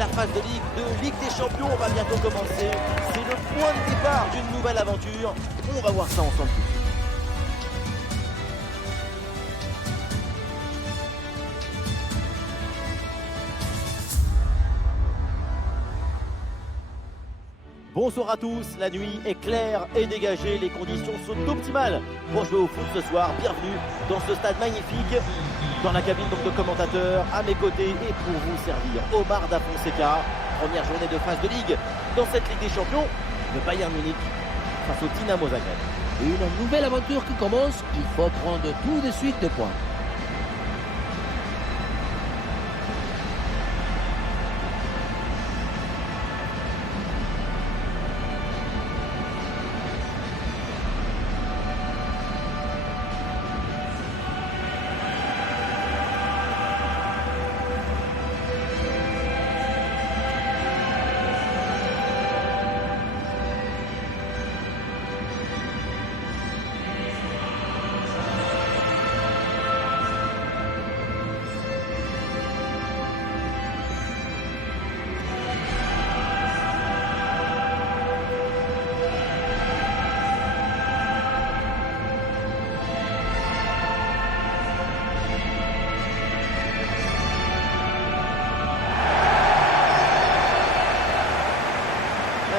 La phase de Ligue des Champions va bientôt commencer. C'est le point de départ d'une nouvelle aventure. On va voir ça ensemble tout de suite. Bonsoir à tous, la nuit est claire et dégagée, les conditions sont optimales pour jouer au foot ce soir. Bienvenue dans ce stade magnifique, dans la cabine donc de commentateurs, à mes côtés et pour vous servir, Omar Da Fonseca. Première journée de phase de Ligue dans cette Ligue des Champions, le Bayern Munich face au Dynamo Zagreb. Une nouvelle aventure qui commence, il faut prendre tout de suite de points.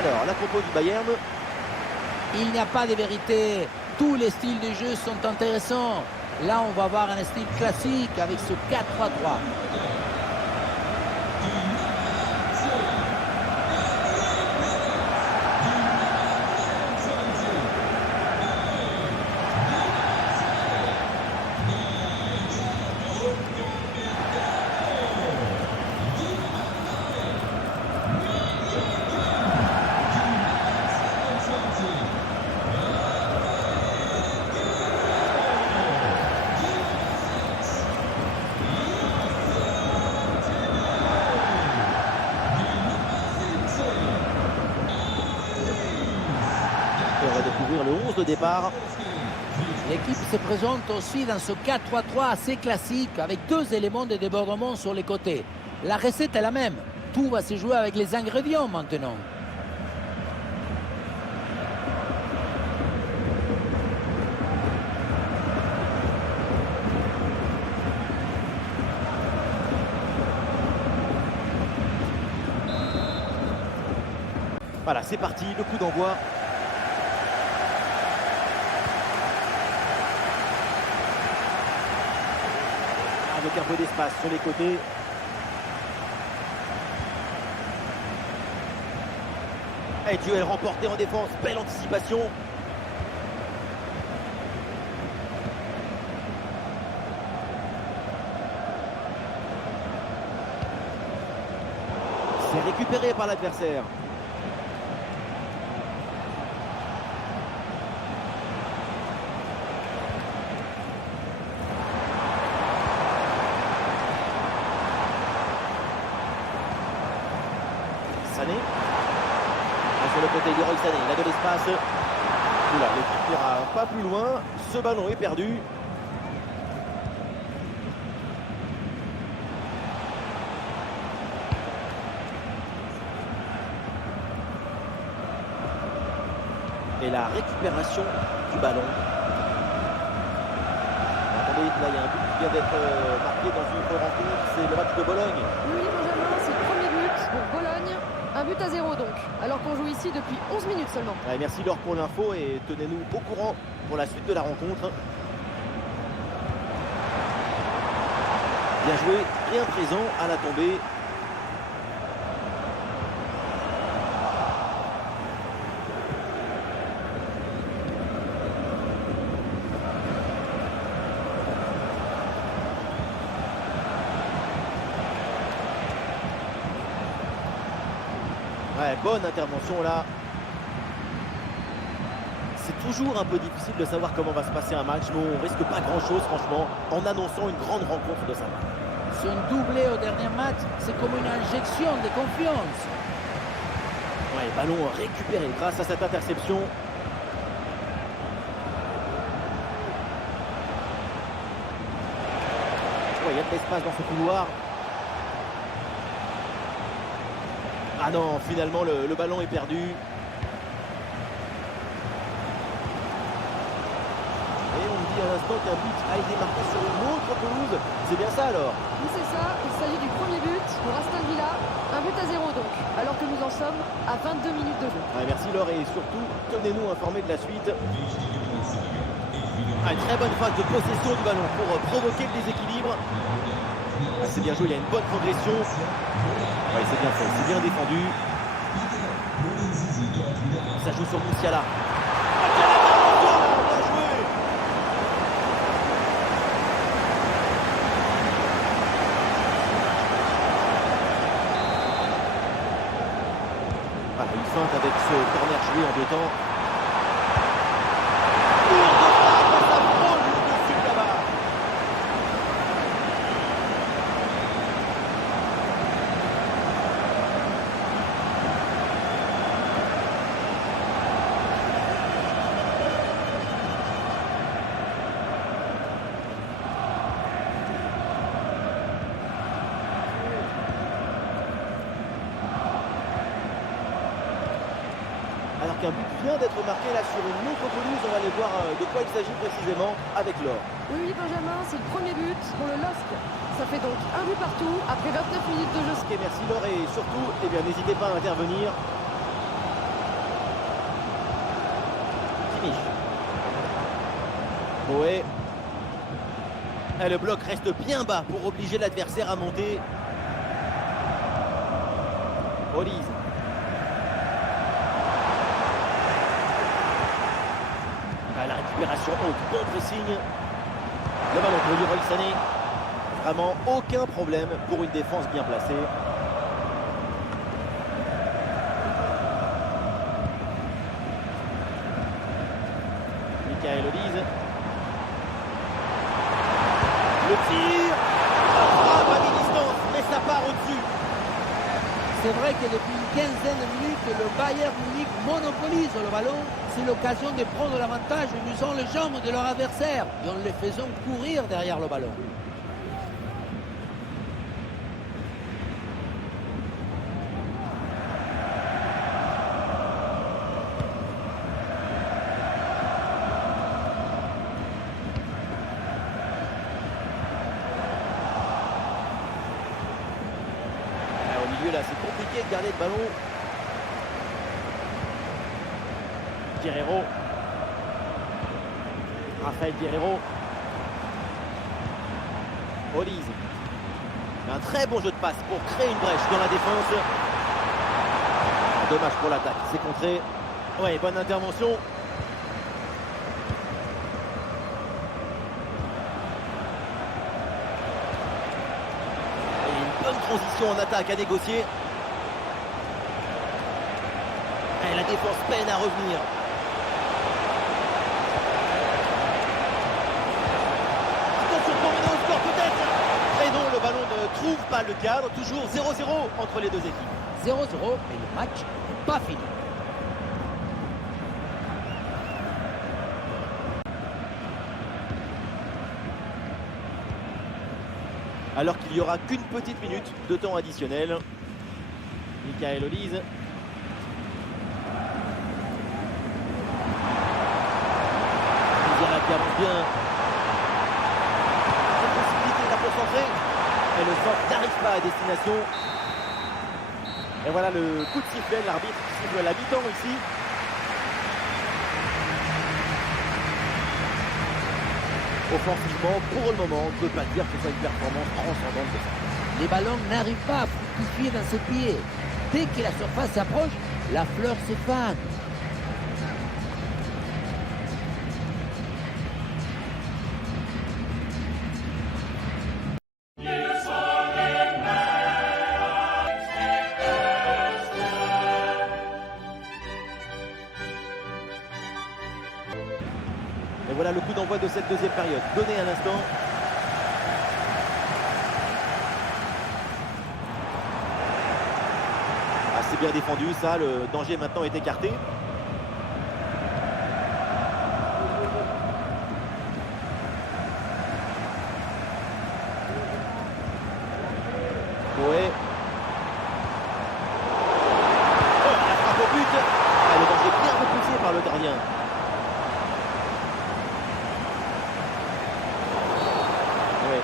Alors, la compo du Bayern. Il n'y a pas de vérité, tous les styles de jeu sont intéressants. Là, on va voir un style classique avec ce 4-3-3. On va découvrir le 11 de départ. L'équipe se présente aussi dans ce 4-3-3 assez classique avec deux éléments de débordement sur les côtés. La recette est la même. Tout va se jouer avec les ingrédients maintenant. Voilà, c'est parti, le coup d'envoi. Avec un peu d'espace sur les côtés. Et duel remporté en défense, belle anticipation. C'est récupéré par l'adversaire. Sané. Sur le côté de Leroy Sané, il a de l'espace. Oula, l'équipe n'ira pas plus loin. Ce ballon est perdu. Et la récupération du ballon. Attendez, là il y a un but qui vient d'être marqué dans une autre rencontre. C'est le match de Bologne. Oui, Benjamin, c'est le premier but pour Bologne. 1-0 donc, alors qu'on joue ici depuis 11 minutes seulement. Ouais, merci Laure pour l'info et tenez-nous au courant pour la suite de la rencontre. Bien joué, bien présent à la tombée. Ouais, bonne intervention là. C'est toujours un peu difficile de savoir comment va se passer un match, mais on risque pas grand chose franchement en annonçant une grande rencontre de sa part. Son doublé au dernier match, c'est comme une injection de confiance. Ouais, ballon récupéré grâce à cette interception. Ouais, il y a de l'espace dans ce couloir. Ah non, finalement le ballon est perdu. Et on me dit à l'instant qu'un but a été marqué sur une autre pelouse. C'est bien ça alors? Oui, c'est ça. Il s'agit du premier but pour Aston Villa. 1-0 donc, alors que nous en sommes à 22 minutes de jeu. Ouais, merci Laure et surtout, tenez-nous informés de la suite. Ah, une très bonne phase de possession du ballon pour provoquer le déséquilibre. Ah, c'est bien joué, il y a une bonne progression. Ouais, c'est bien fait, c'est bien défendu. Ça joue sur Moussiala. Ah, quelle intervention, bien joué. Ah, une feinte avec ce corner joué en deux temps. Lourde frappe, ça frôle le dessus de la barre. Alors qu'un but vient d'être marqué là sur une autre pelouse, on va aller voir de quoi il s'agit précisément avec Laure. Oui, Benjamin, c'est le premier but pour le LOSC. Ça fait donc un but partout après 29 minutes de jeu. Ok, merci Laure et surtout, eh bien, n'hésitez pas à intervenir. Kimmich. Boé. Et le bloc reste bien bas pour obliger l'adversaire à monter. Olise. Ah, la récupération haute, bon pressing. Le ballon pour Leroy Sané. Vraiment aucun problème pour une défense bien placée. Michael Olise. Le tir. La frappe à mi-distance, mais ça part au-dessus. C'est vrai que depuis une quinzaine de minutes, le Bayern Munich monopolise le ballon. C'est l'occasion de prendre l'avantage en usant les jambes de leur adversaire et en les faisant courir derrière le ballon. Au milieu là, c'est compliqué de garder le ballon. Guerreiro. Raphaël Guerreiro. Olise. Un très bon jeu de passe pour créer une brèche dans la défense. Dommage pour l'attaque, c'est contré. Ouais, bonne intervention. Et une bonne transition en attaque à négocier. Et la défense peine à revenir. Attention pour mener au score peut-être. Et non, le ballon ne trouve pas le cadre. Toujours 0-0 entre les deux équipes. 0-0, mais le match n'est pas fini. Alors qu'il n'y aura qu'une petite minute de temps additionnel. Michael Olise. Qui avance bien. Une possibilité de la concentrer. Et le centre n'arrive pas à destination. Et voilà le coup de sifflet, l'arbitre qui siffle la mi-temps ici. Offensivement, pour le moment, on ne peut pas dire que ce soit une performance transcendante de ça. Les ballons n'arrivent pas à fructifier dans ses pieds. Dès que la surface s'approche, la fleur se fane. Et voilà le coup d'envoi de cette deuxième période, donné à l'instant. Ah, c'est bien défendu ça, le danger maintenant est écarté. Boé.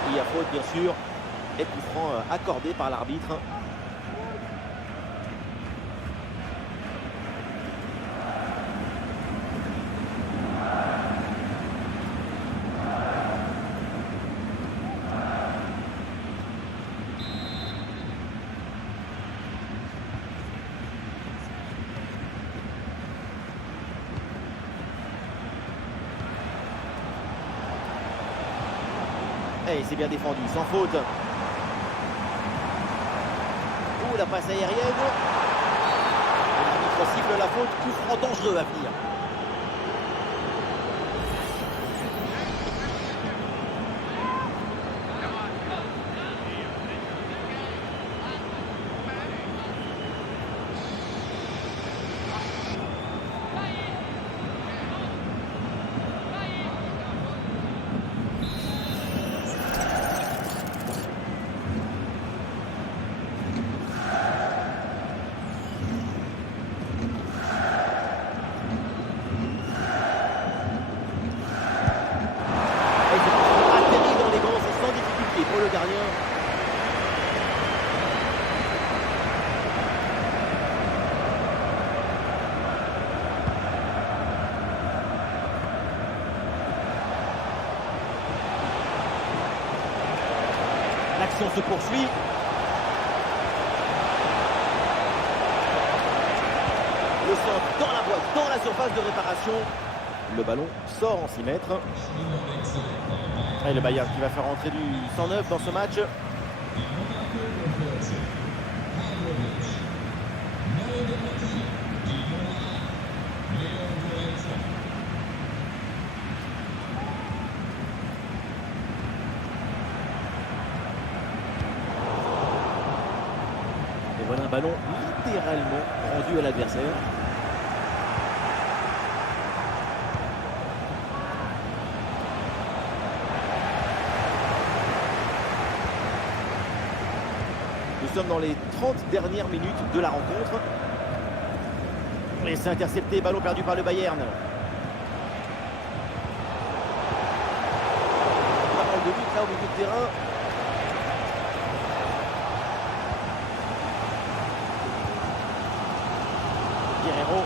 Il y a faute bien sûr. Et coup franc accordé par l'arbitre. Et c'est bien défendu, sans faute. La passe aérienne. L'arbitre siffle la faute, coup franc dangereux à venir. Pour le gardien. L'action se poursuit. Le centre dans la boîte, dans la surface de réparation. Le ballon sort en 6 mètres. Et le Bayern qui va faire entrer du 109 dans ce match. Et voilà un ballon littéralement rendu à l'adversaire. Nous sommes dans les 30 dernières minutes de la rencontre. Et c'est intercepté, ballon perdu par le Bayern. Pas mal de buts là au milieu de terrain. Guerreiro.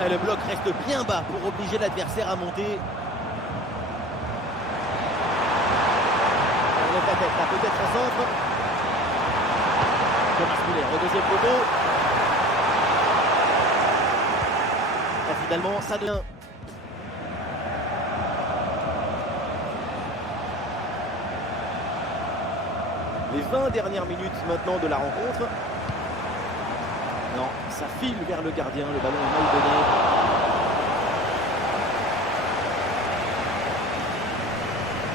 Et le bloc reste bien bas pour obliger l'adversaire à monter. On est peut-être là, peut-être un centre. Thomas Müller au deuxième poteau. Et finalement, ça devient. Les 20 dernières minutes maintenant de la rencontre. Non, ça file vers le gardien, le ballon est mal donné.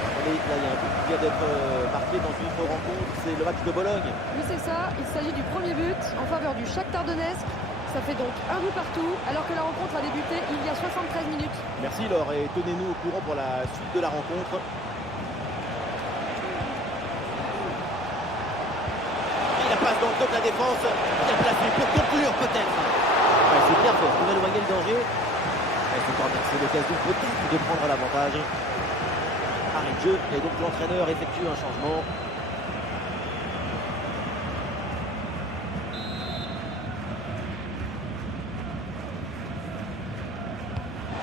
Attendez, là il y a un but qui vient d'être marqué dans une autre rencontre, c'est le match de Bologne. Oui c'est ça, il s'agit du premier but en faveur du Shakhtar Donetsk. Ça fait donc un but partout alors que la rencontre a débuté il y a 73 minutes. Merci Laure et tenez-nous au courant pour la suite de la rencontre. Passe dans le dos de la défense, bien placé pour conclure peut-être. Ouais, c'est bien fait, pour éloigner le danger. C'est l'occasion peut-être de prendre l'avantage. Arrêt de jeu et donc l'entraîneur effectue un changement.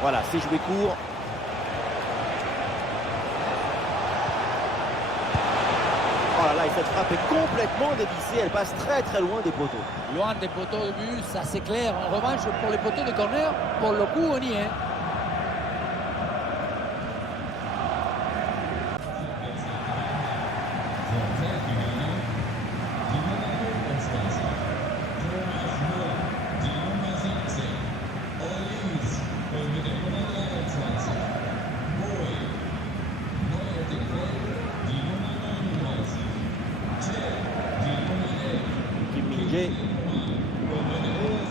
Voilà, c'est joué court. Oh là là, et cette frappe est complètement dévissée, elle passe très très loin des poteaux. Loin des poteaux de but, ça c'est clair. En revanche, pour les poteaux de corner, pour le coup, on y est.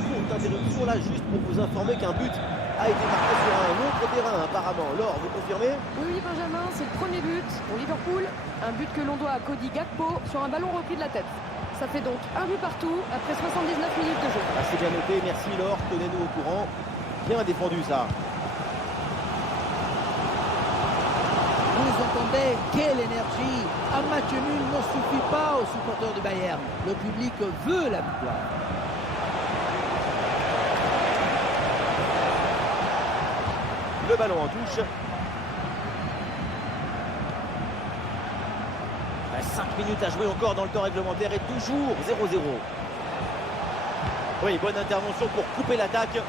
Courte interruption là juste pour vous informer qu'un but a été marqué sur un autre terrain apparemment. Laure, vous confirmez? Oui, Benjamin, c'est le premier but pour Liverpool. Un but que l'on doit à Cody Gakpo sur un ballon repris de la tête. Ça fait donc un but partout après 79 minutes de jeu. Ah, c'est bien noté, merci Laure, tenez-nous au courant. Bien défendu ça. Vous entendez, quelle énergie! Un match nul ne suffit pas aux supporters du Bayern. Le public veut la victoire. Le ballon en touche. 5 minutes à jouer encore dans le temps réglementaire et toujours 0-0. Oui, bonne intervention pour couper l'attaque.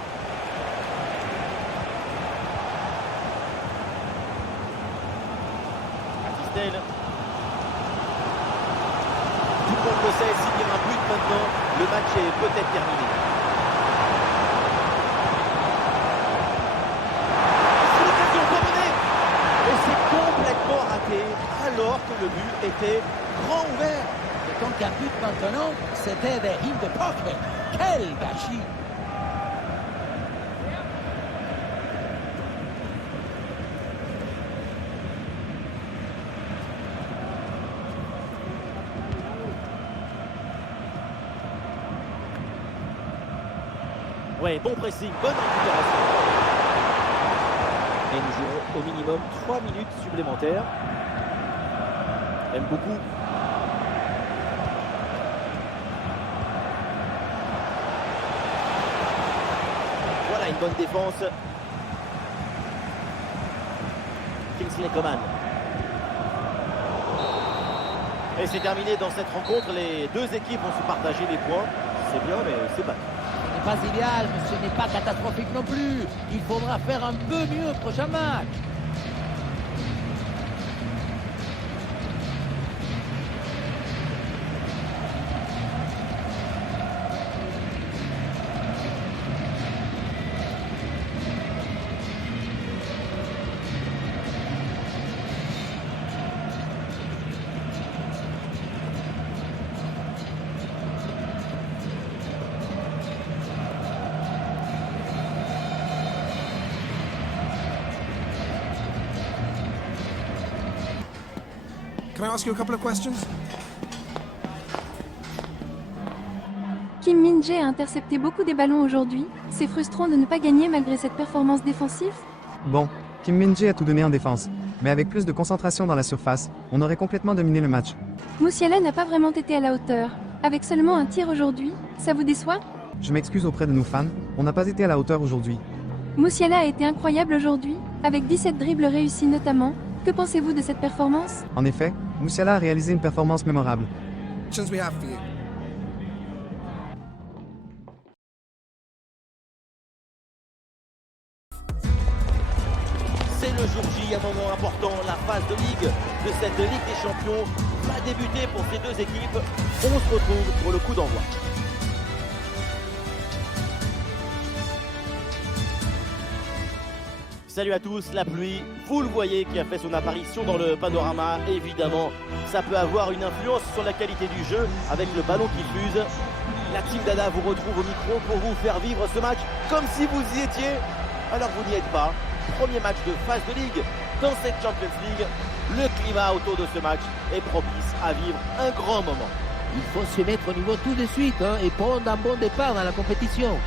Battistel. Tout le monde le sait, s'il y a un but maintenant, le match est peut-être terminé. C'est l'occasion pour mener. Et c'est complètement raté alors que le but était grand ouvert. Et tant qu'un but maintenant, c'était des in the pocket. Quel gâchis! Ouais, bon pressing, bonne récupération. Et nous jouerons au minimum 3 minutes supplémentaires. Aime beaucoup. Voilà une bonne défense. Kingsley Coman. Et c'est terminé dans cette rencontre. Les deux équipes vont se partager les points. C'est bien, mais c'est pas. Ce n'est pas idéal, mais ce n'est pas catastrophique non plus. Il faudra faire un peu mieux au prochain match. Can I ask you a couple of questions? Kim Min-jae a intercepté beaucoup des ballons aujourd'hui. C'est frustrant de ne pas gagner malgré cette performance défensive. Bon, Kim Min-jae a tout donné en défense. Mais avec plus de concentration dans la surface, on aurait complètement dominé le match. Musiala n'a pas vraiment été à la hauteur. Avec seulement un tir aujourd'hui, ça vous déçoit? Je m'excuse auprès de nos fans, on n'a pas été à la hauteur aujourd'hui. Musiala a été incroyable aujourd'hui, avec 17 dribbles réussis notamment. Que pensez-vous de cette performance? En effet, Musiala a réalisé une performance mémorable. Questions we have for you. C'est le jour J, un moment important, la phase de Ligue de cette Ligue des Champions va débuter pour ces deux équipes. On se retrouve pour le coup d'envoi. Salut à tous, la pluie, vous le voyez, qui a fait son apparition dans le panorama. Évidemment, ça peut avoir une influence sur la qualité du jeu avec le ballon qui fuse. La team Dada vous retrouve au micro pour vous faire vivre ce match comme si vous y étiez. Alors vous n'y êtes pas. Premier match de phase de Ligue dans cette Champions League. Le climat autour de ce match est propice à vivre un grand moment. Il faut se mettre au niveau tout de suite et prendre un bon départ dans la compétition.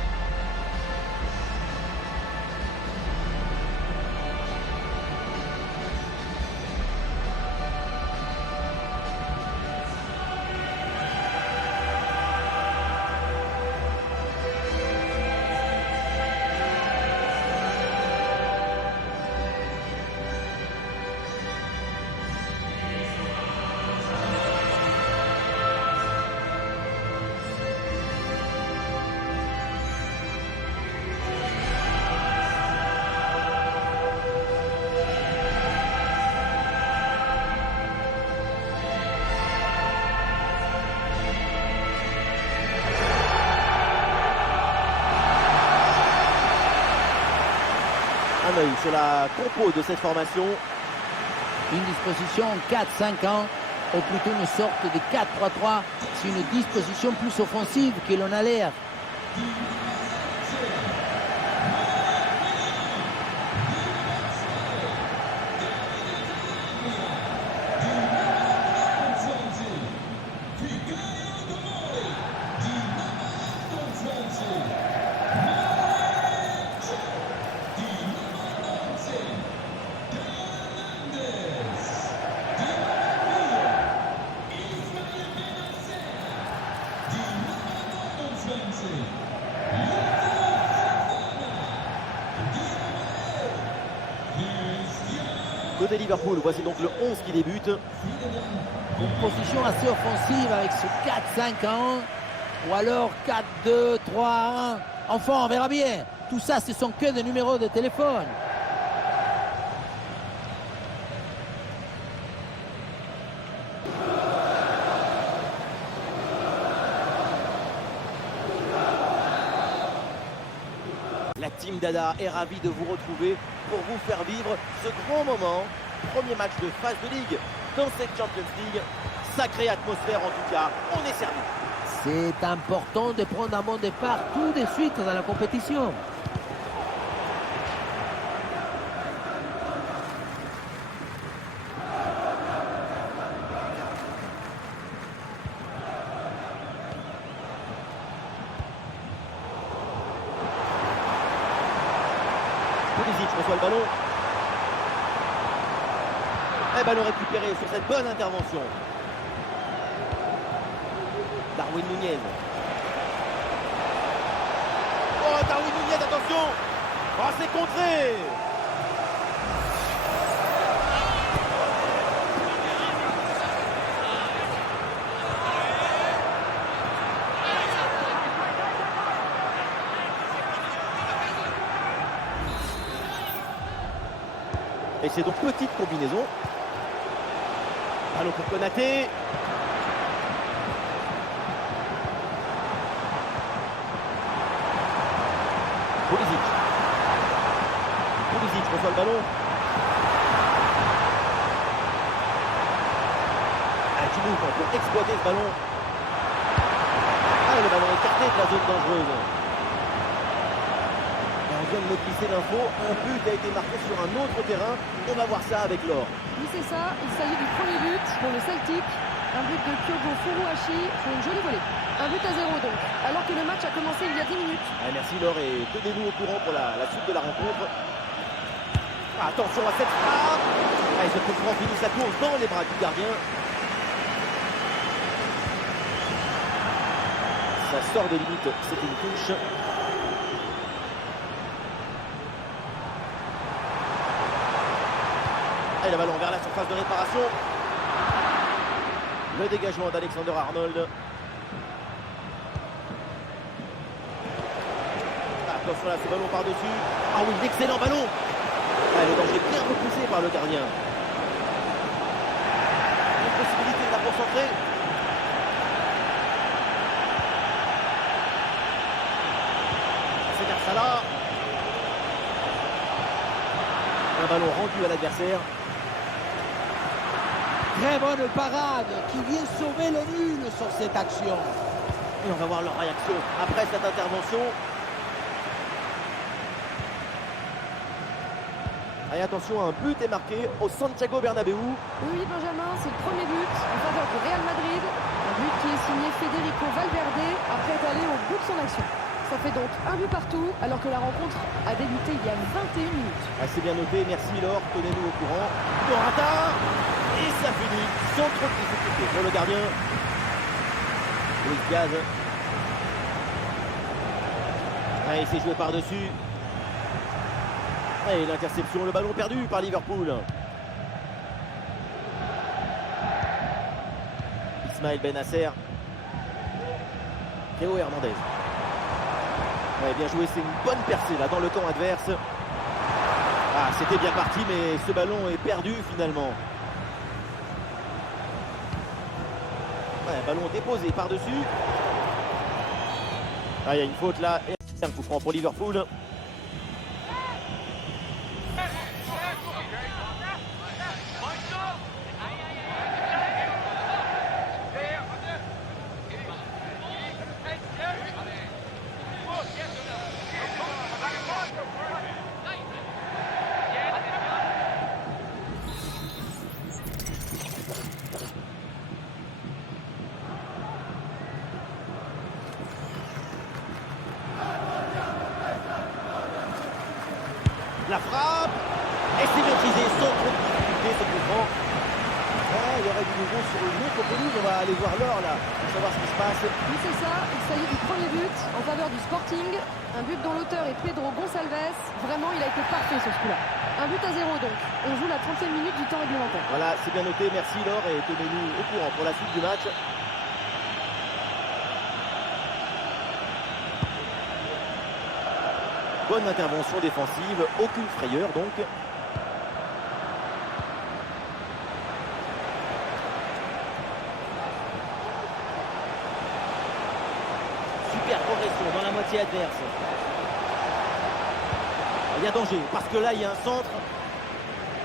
Un œil sur la compo de cette formation. Une disposition 4-5-1, ou plutôt une sorte de 4-3-3. C'est une disposition plus offensive que l'on a l'air. Côté Liverpool, voici donc le 11 qui débute. Une position assez offensive avec ce 4-5-1 ou alors 4-2-3-1. Enfin, on verra bien. Tout ça, ce sont que des numéros de téléphone. La team Dada est ravie de vous retrouver pour vous faire vivre ce grand moment. Premier match de phase de ligue dans cette Champions League. Sacrée atmosphère en tout cas, on est servi. C'est important de prendre un bon départ tout de suite dans la compétition. Pulisic reçoit le ballon. Et ballon récupéré sur cette bonne intervention. Darwin Nunez. Oh, Darwin Nunez, attention. Oh, c'est contré. Et c'est donc petite combinaison. Ballon pour Konaté. Pulisic. Pulisic reçoit le ballon. Djimouf pour exploiter ce ballon. Le ballon écarté de la zone dangereuse. On vient de me glisser l'info, un but a été marqué sur un autre terrain. On va voir ça avec Laure. Oui, c'est ça. Il s'agit du premier but pour le Celtic. Un but de Kyogo Furuhashi sur une jolie volée. Un but à 0 donc, alors que le match a commencé il y a 10 minutes. Merci Laure et tenez-nous au courant pour la suite de la rencontre. Attention à cette frappe. Ce coup franc finit sa course dans les bras du gardien. Ça sort de limite, c'est une touche. Et le ballon vers la surface de réparation. Le dégagement d'Alexander Arnold. Attention là, ce ballon par-dessus. Ah oui, excellent ballon. Le danger bien repoussé par le gardien. Une possibilité là pour centrer. C'est Salah. Un ballon rendu à l'adversaire. Très bonne parade qui vient sauver le nul sur cette action. Et on va voir leur réaction après cette intervention. Allez, attention, un but est marqué au Santiago Bernabéu. Oui, Benjamin, c'est le premier but en faveur du Real Madrid. Un but qui est signé Federico Valverde après être allé au bout de son action. Ça fait donc un but partout alors que la rencontre a débuté il y a 21 minutes. C'est bien noté, merci Laure, tenez-nous au courant. Morata. Et ça finit sans trop de difficulté pour le gardien. Luis Diaz. Allez, c'est joué par-dessus. Et l'interception, le ballon perdu par Liverpool. Ismaël Bennacer. Théo Hernandez. Bien joué, c'est une bonne percée là dans le camp adverse. C'était bien parti, mais ce ballon est perdu finalement. Ballon déposé par-dessus. Il y a une faute là et un coup franc pour Liverpool. La frappe. Et c'est maîtrisé sans trop de difficulté ce coup franc. Ouais, il y aurait du nouveau sur une autre pelouse. On va aller voir l'or là pour savoir ce qui se passe. Oui, c'est ça. Il s'agit du premier but en faveur du Sporting. Un but dont l'auteur est Pedro Gonçalves. Vraiment, il a été parfait sur ce coup-là. Un but à 0 donc. On joue la 30e minute du temps réglementaire. Voilà, c'est bien noté. Merci Laure et tenez-nous au courant pour la suite du match. Bonne intervention défensive, aucune frayeur donc. Super progression dans la moitié adverse. Il y a danger parce que là il y a un centre.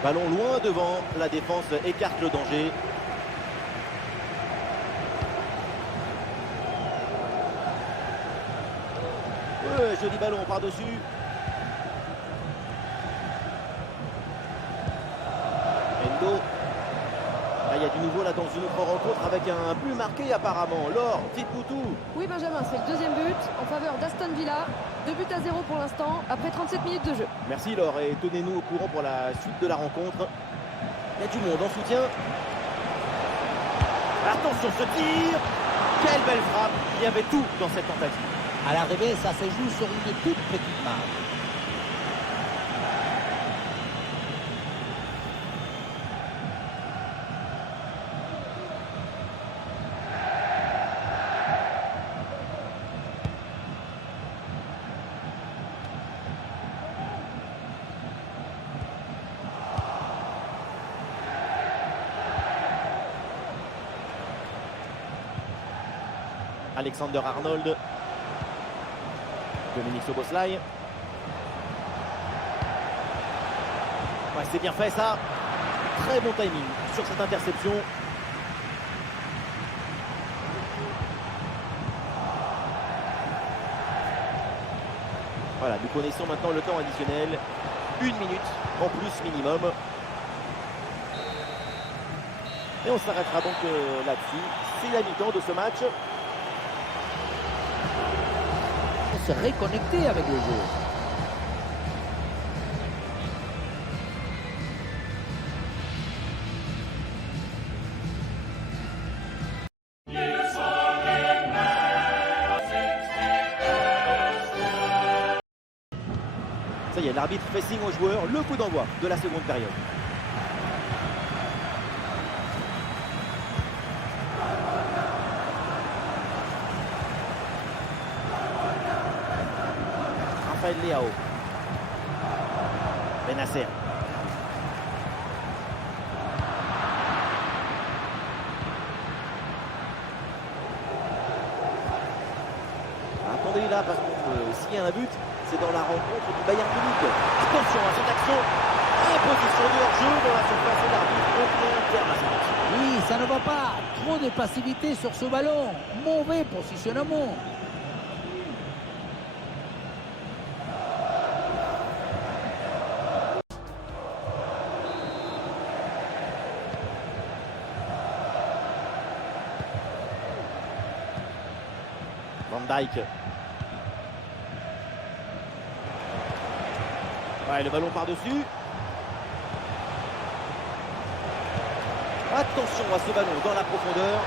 Ballon loin devant, la défense écarte le danger. Ouais, joli ballon par-dessus. Endo. Là, il y a du nouveau là dans une autre rencontre avec un but marqué apparemment. Laure, dites-nous tout. Oui, Benjamin, c'est le deuxième but en faveur d'Aston Villa. 2 buts à 0 pour l'instant, après 37 minutes de jeu. Merci Laure et tenez-nous au courant pour la suite de la rencontre. Il y a du monde en soutien. Attention ce tir. Quelle belle frappe. Il y avait tout dans cette tentative. À l'arrivée, ça se joue sur une toute petite marge. Alexander Arnold. Dominique Szoboszlai. Ouais, c'est bien fait ça. Très bon timing sur cette interception. Voilà, nous connaissons maintenant le temps additionnel. 1 minute en plus minimum. Et on s'arrêtera donc là-dessus. C'est la mi-temps de ce match. Se reconnecter avec le jeu. Ça y est, l'arbitre fait signe aux joueurs, le coup d'envoi de la seconde période. Rafael Leao. Benasser. Attendez là, parce que s'il y a un but, c'est dans la rencontre du Bayern Munich. Attention à cette action. Imposition de hors-jeu dans la surface de l'arbitre. Donc il y a un terme à cette action. Oui, ça ne va pas. Trop de passivité sur ce ballon. Mauvais positionnement. Van Dijk. Ouais, le ballon par-dessus. Attention à ce ballon dans la profondeur.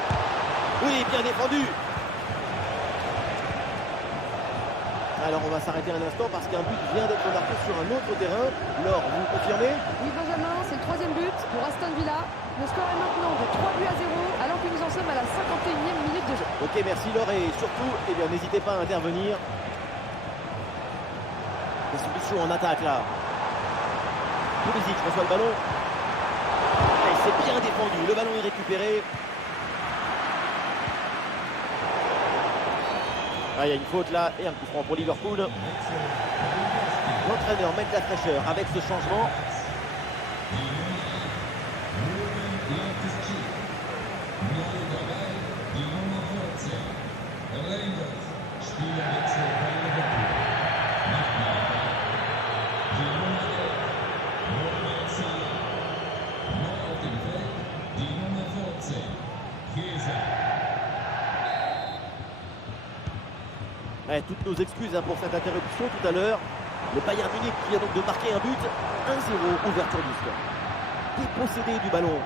Oui, bien défendu. Alors on va s'arrêter un instant parce qu'un but vient d'être marqué sur un autre terrain. Laure, vous confirmez? Oui, Benjamin, c'est le troisième but pour Aston Villa. Le score est maintenant de 3 buts à 0 alors que nous en sommes à la 51e minute de jeu. Ok, merci Laure et surtout, eh bien, n'hésitez pas à intervenir. Des solutions en attaque là. Pulisic reçoit le ballon. Et c'est bien défendu, le ballon est récupéré. Ah, il y a une faute là et un coup franc pour Liverpool. L'entraîneur met de la fraîcheur avec ce changement. Ouais, toutes nos excuses pour cette interruption tout à l'heure. Le Bayern Munich qui vient donc de marquer un but. 1-0, ouverture du score. Dépossédé du ballon.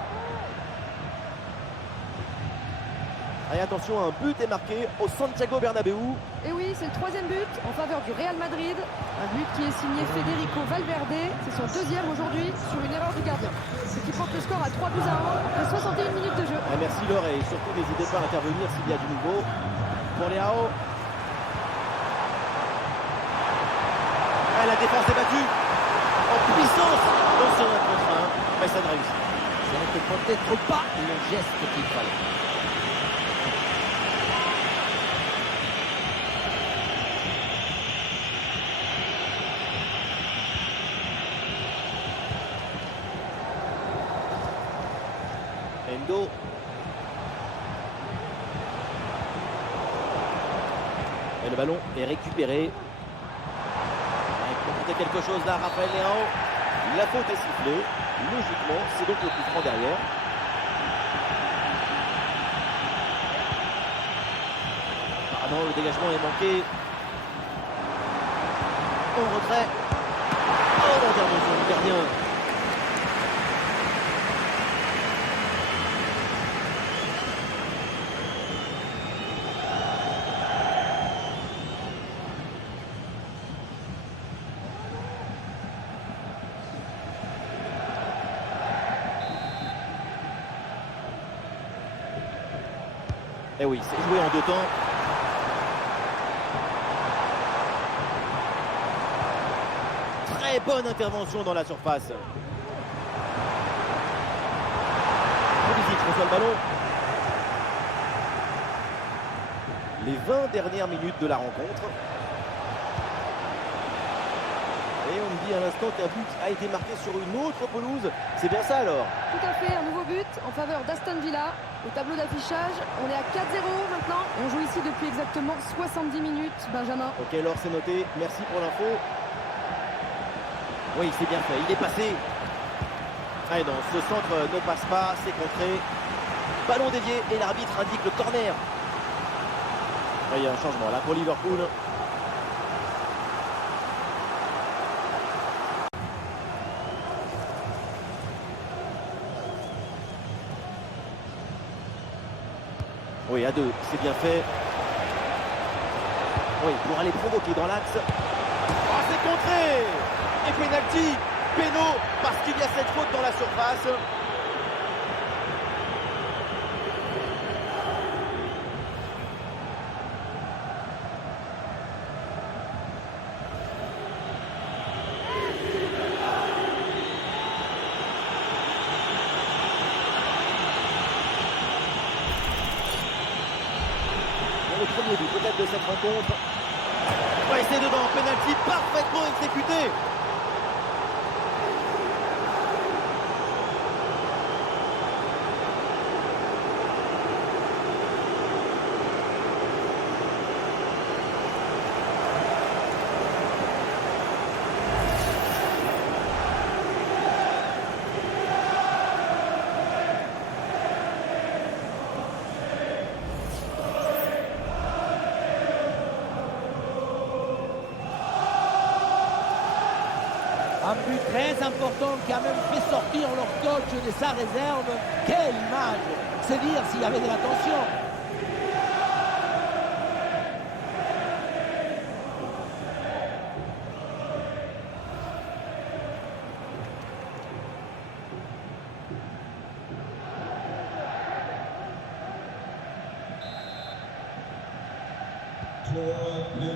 Et attention, un but est marqué au Santiago Bernabéu. Et oui, c'est le troisième but en faveur du Real Madrid. Un but qui est signé Federico Valverde. C'est son deuxième aujourd'hui sur une erreur du gardien. Ce qui porte le score à 3-1 après 61 minutes de jeu. Et merci Laure, et surtout n'hésitez pas à intervenir s'il y a du nouveau. Pour Léao. La défense est battue en puissance dans ce 1 contre 1, mais ça ne réussit. Ça n'était peut-être pas le geste qu'il fallait. Endo. Et le ballon est récupéré. Il y a quelque chose là, Raphaël Léao. La faute est sifflée. Logiquement, c'est donc le coup franc derrière. Pardon, le dégagement est manqué. En retrait. Oh, l'intervention du gardien. Eh oui, c'est joué en deux temps. Très bonne intervention dans la surface. Pulisic reçoit le ballon. Les 20 dernières minutes de la rencontre. Et on me dit à l'instant qu'un but a été marqué sur une autre pelouse. C'est bien ça alors? Tout à fait, un nouveau but en faveur d'Aston Villa. Au tableau d'affichage, on est à 4-0 maintenant. Et on joue ici depuis exactement 70 minutes, Benjamin. Ok, alors c'est noté. Merci pour l'info. Oui, c'est bien fait. Il est passé. Ah non, ce centre ne passe pas. C'est contré. Ballon dévié et l'arbitre indique le corner. Il y a un changement là pour Liverpool. Oui, à deux, c'est bien fait. Oui, pour aller provoquer dans l'axe. Oh, c'est contré! Et penalty! Péno, parce qu'il y a cette faute dans la surface. Le premier but peut-être de cette rencontre. Ouais, c'est dedans, penalty parfaitement exécuté. Un but très important qui a même fait sortir leur coach de sa réserve. Quelle image! C'est dire s'il y avait de l'attention.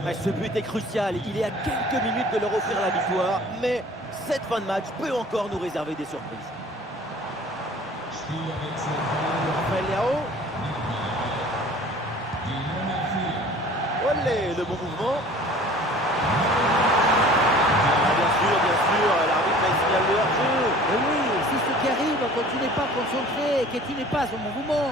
Ouais, ce but est crucial. Il est à quelques minutes de leur offrir la victoire. Mais cette fin de match peut encore nous réserver des surprises. Raphaël Léao. Olé, le bon mouvement. Ah, bien sûr, l'arbitre a signalé le hors-jeu. Et oui, c'est ce qui arrive quand tu n'es pas concentré et que tu n'es pas au mouvement.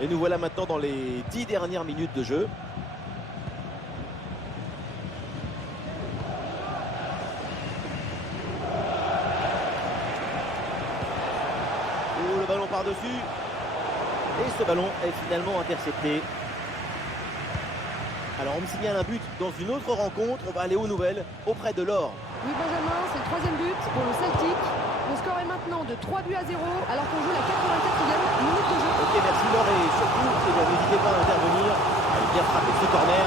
Et nous voilà maintenant dans les 10 dernières minutes de jeu. Oh, le ballon par-dessus. Et ce ballon est finalement intercepté. Alors on me signale un but dans une autre rencontre. On va aller aux nouvelles auprès de Laure. Oui, Benjamin, c'est le troisième but pour le Celtic. Le score est maintenant de 3 buts à 0 alors qu'on joue la 84e minute de jeu. Ok, merci Laure et surtout, n'hésitez pas à intervenir. Elle est bien frappée de ce corner.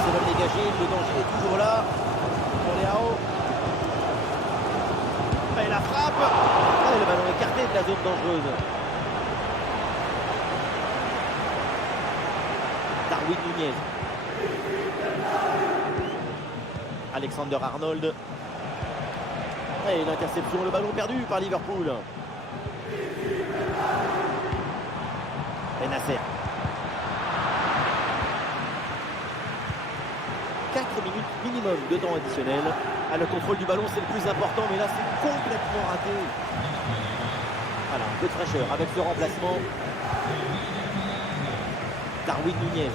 C'est mal dégagé, le danger est toujours là. Pour Léao. Et la frappe. Et le ballon écarté de la zone dangereuse. Darwin Nunez. Alexander Arnold. Et l'interception, le ballon perdu par Liverpool. Et Nasser. 4 minutes minimum de temps additionnel. Le contrôle du ballon, c'est le plus important, mais là, c'est complètement raté. Voilà, un peu de fraîcheur avec ce remplacement. Darwin Nunez.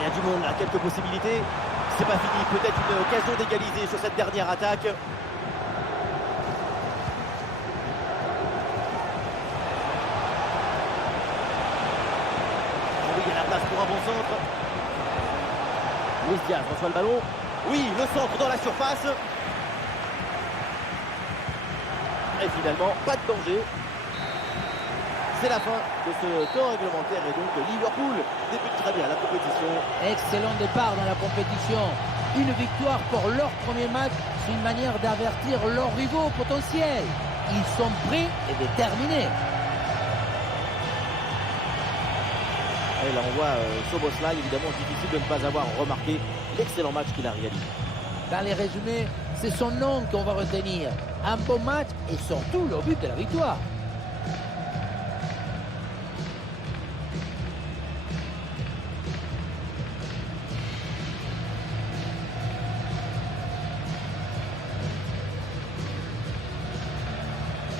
Il y a du monde là, quelques possibilités. C'est pas fini, peut-être une occasion d'égaliser sur cette dernière attaque. Oui, il y a la place pour un bon centre. Luis Diaz reçoit le ballon. Oui, le centre dans la surface. Et finalement, pas de danger. C'est la fin de ce temps réglementaire et donc Liverpool débute très bien la compétition. Excellent départ dans la compétition. Une victoire pour leur premier match, c'est une manière d'avertir leurs rivaux potentiels. Ils sont prêts et déterminés. Et là on voit Szoboszlai, évidemment difficile de ne pas avoir remarqué l'excellent match qu'il a réalisé. Dans les résumés, c'est son nom qu'on va retenir. Un bon match et surtout le but de la victoire.